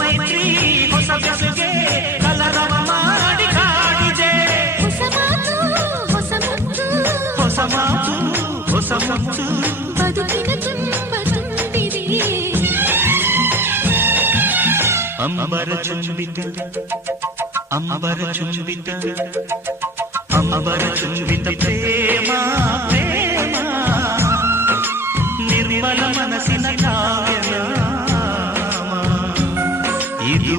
ಮೈತ್ರಿ ಹೊಸ ಬೆಸುಗೆ ಕಲರವ ಮಾಡಿ ಕಾಡಿದೆ. ಹೊಸ ಮಾತು ಹೊಸ ಮುತ್ತು, ಹೊಸ ಮಾತು ಹೊಸ ಮುತ್ತು ಬದುಕಿನ ತುಂಬ ತುಂಬಿದೆ. ಅಂಬರ ಚುಂಬಿತ ಅಂಬರ ಚುಂಬಿತ ಅಂಬರ ಚುಂಬಿತ ಪ್ರೇಮ ಪ್ರೇಮ ನಿರ್ಮಲ ಮನಸ್ಸಿನ ಕಾವ್ಯನಾಮ ಇದು